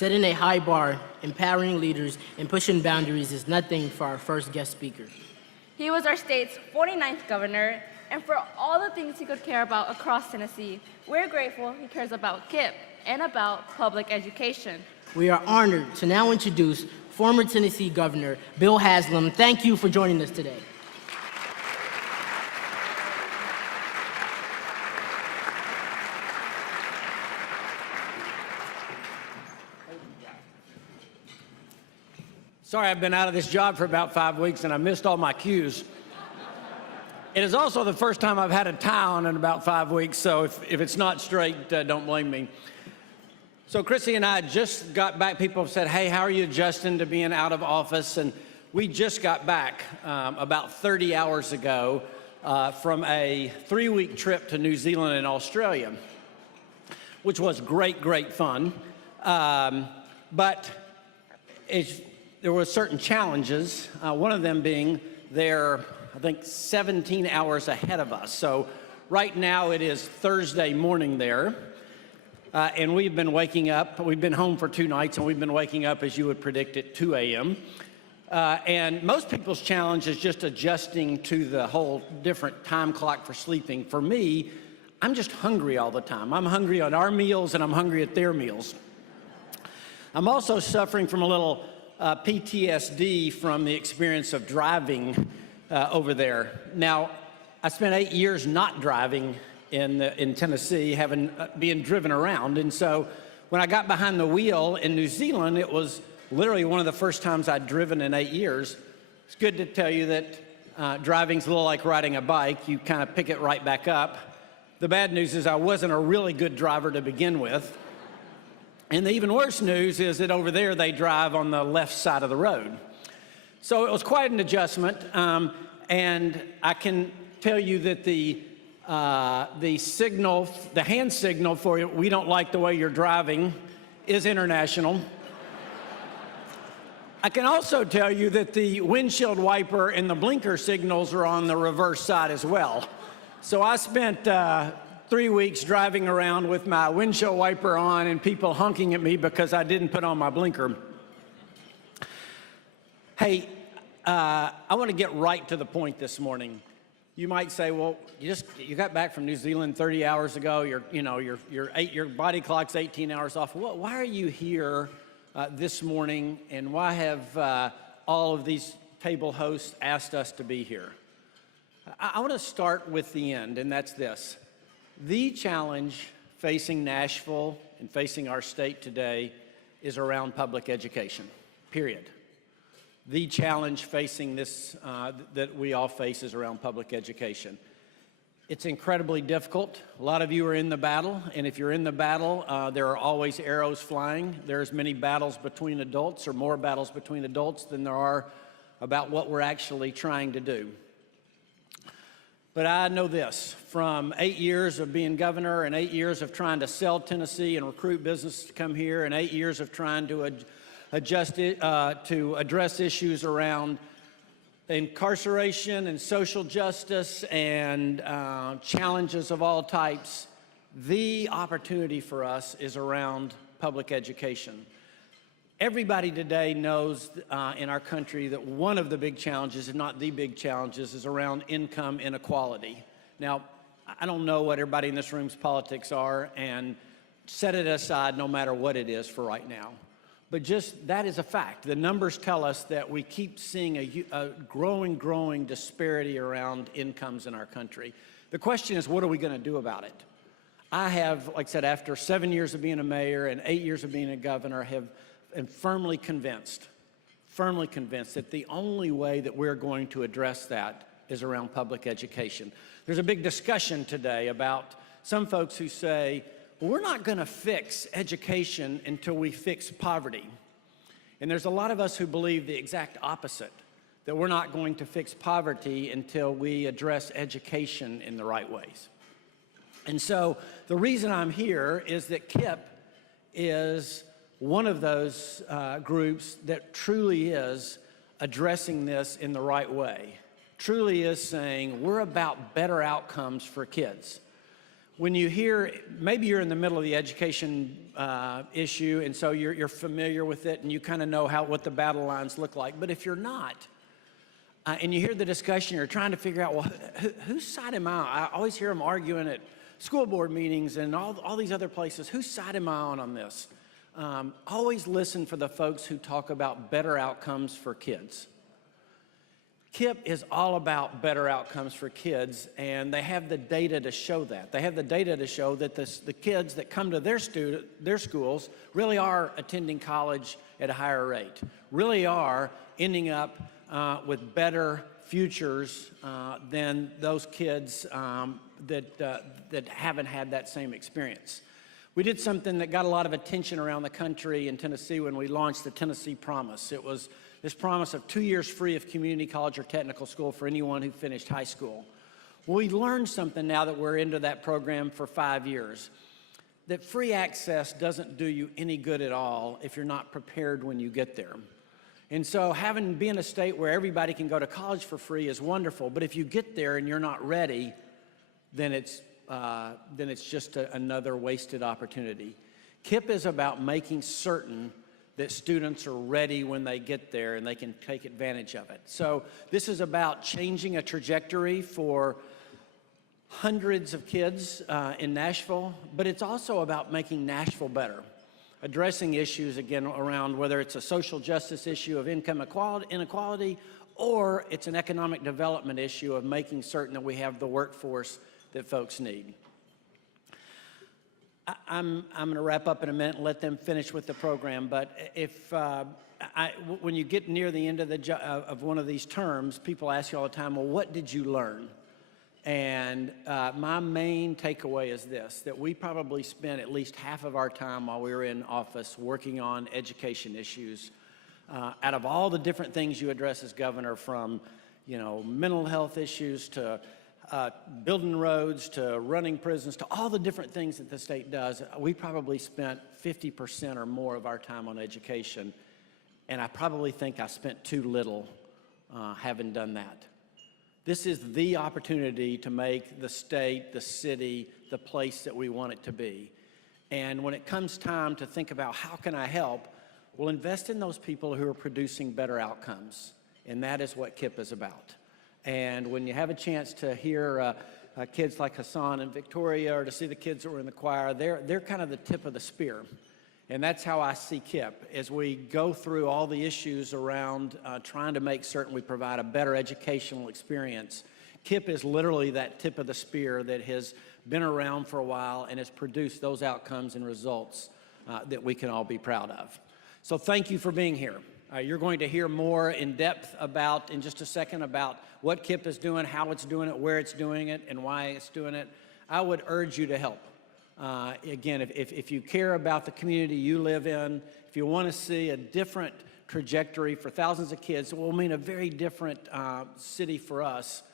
Setting a high bar, empowering leaders, and pushing boundaries is nothing for our first guest speaker. He was our state's 49th governor, and for all the things he could care about across Tennessee, we're grateful he cares about KIPP and about public education. We are honored to now introduce former Tennessee Governor Bill Haslam. Thank you for joining us today. Sorry, I've been out of this job for about 5 weeks and I missed all my cues. It is also the first time I've had a tie on in about 5 weeks, so if it's not straight, don't blame me. So Chrissy and I just got back. People have said, hey, how are you adjusting to being out of office? And we just got back about 30 hours ago from a 3-week trip to New Zealand and Australia, which was great, great fun. But there were certain challenges, one of them being they're, I think, 17 hours ahead of us. So right now it is Thursday morning there. And we've been waking up. We've been home for 2 nights, and we've been waking up, as you would predict, at 2 a.m. And most people's challenge is just adjusting to the whole different time clock for sleeping. For me, I'm just hungry all the time. I'm hungry on our meals, and I'm hungry at their meals. I'm also suffering from a little PTSD from the experience of driving over there. Now, I spent 8 years not driving in Tennessee, being driven around. And so when I got behind the wheel in New Zealand, it was literally one of the first times I'd driven in 8 years. It's good to tell you that driving's a little like riding a bike. You kind of pick it right back up. The bad news is I wasn't a really good driver to begin with. And the even worse news is that over there they drive on the left side of the road. So it was quite an adjustment. And I can tell you that the signal, the hand signal for we don't like the way you're driving is international. I can also tell you that the windshield wiper and the blinker signals are on the reverse side as well. So I spent 3 weeks driving around with my windshield wiper on and people honking at me because I didn't put on my blinker. Hey, I want to get right to the point this morning. You might say, well, you got back from New Zealand 30 hours ago. Your body clock's 18 hours off. Why are you here this morning, and why have all of these table hosts asked us to be here? I want to start with the end, and that's this. The challenge facing Nashville and facing our state today is around public education, period. The challenge facing this, that we all face, is around public education. It's incredibly difficult. A lot of you are in the battle, and if you're in the battle, there are always arrows flying. There's many battles between adults, or more battles between adults than there are about what we're actually trying to do. But I know this, from 8 years of being governor and 8 years of trying to sell Tennessee and recruit business to come here, and 8 years of trying to address issues around incarceration and social justice and challenges of all types, the opportunity for us is around public education. Everybody today knows in our country that one of the big challenges, if not the big challenges, is around income inequality. Now, I don't know what everybody in this room's politics are, and set it aside no matter what it is for right now. But just that is a fact. The numbers tell us that we keep seeing a growing disparity around incomes in our country. The question is, what are we going to do about it? I have, like I said, after 7 years of being a mayor and 8 years of being a governor, am firmly convinced that the only way that we're going to address that is around public education. There's a big discussion today about some folks who say, well, we're not going to fix education until we fix poverty. And there's a lot of us who believe the exact opposite, that we're not going to fix poverty until we address education in the right ways. And so the reason I'm here is that KIPP is one of those groups that truly is addressing this in the right way, truly is saying we're about better outcomes for kids. when you hear, maybe you're in the middle of the education issue, and so you're familiar with it, and you kind of know what the battle lines look like. But if you're not, and you hear the discussion, you're trying to figure out, well, whose side am I on? I always hear them arguing at school board meetings and all these other places. Whose side am I on this? Always listen for the folks who talk about better outcomes for kids. KIPP is all about better outcomes for kids, and they have the data to show that. They have the data to show that the kids that come to their schools really are attending college at a higher rate, really are ending up with better futures than those kids that haven't had that same experience. We did something that got a lot of attention around the country in Tennessee when we launched the Tennessee Promise. It was this promise of 2 years free of community college or technical school for anyone who finished high school. Well, we learned something now that we're into that program for 5 years, that free access doesn't do you any good at all if you're not prepared when you get there. And so being a state where everybody can go to college for free is wonderful, but if you get there and you're not ready, then it's just another wasted opportunity. KIPP is about making certain that students are ready when they get there and they can take advantage of it. So this is about changing a trajectory for hundreds of kids in Nashville, but it's also about making Nashville better, addressing issues, again, around whether it's a social justice issue of income inequality or it's an economic development issue of making certain that we have the workforce that folks need. I'm going to wrap up in a minute and let them finish with the program, but when you get near the end of one of these terms, people ask you all the time, well, what did you learn? And my main takeaway is this, that we probably spent at least half of our time while we were in office working on education issues. Out of all the different things you address as governor, from mental health issues to building roads to running prisons to all the different things that the state does, we probably spent 50% or more of our time on education. And I probably think I spent too little having done that. This is the opportunity to make the state, the city, the place that we want it to be. And when it comes time to think about how can I help, we'll invest in those people who are producing better outcomes. And that is what KIPP is about. And when you have a chance to hear kids like Hassan and Victoria, or to see the kids that were in the choir, they're kind of the tip of the spear. And that's how I see KIPP, as we go through all the issues around trying to make certain we provide a better educational experience. KIPP is literally that tip of the spear that has been around for a while and has produced those outcomes and results that we can all be proud of. So thank you for being here. You're going to hear more in depth in just a second, about what KIPP is doing, how it's doing it, where it's doing it, and why it's doing it. I would urge you to help. Again, if you care about the community you live in, if you want to see a different trajectory for thousands of kids, it will mean a very different city for us,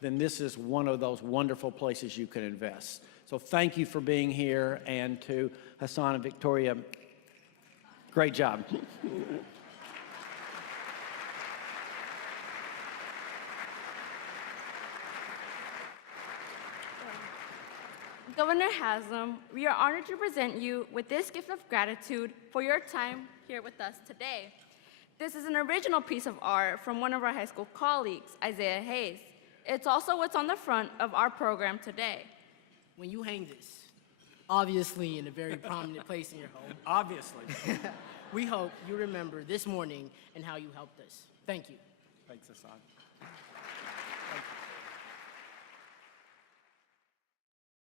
then this is one of those wonderful places you can invest. So thank you for being here, and to Hassan and Victoria, great job. Governor Haslam, we are honored to present you with this gift of gratitude for your time here with us today. This is an original piece of art from one of our high school colleagues, Isaiah Hayes. It's also what's on the front of our program today. When you hang this, obviously in a very prominent place in your home, Obviously. we hope you remember this morning and how you helped us. Thank you. Thanks, Hassan.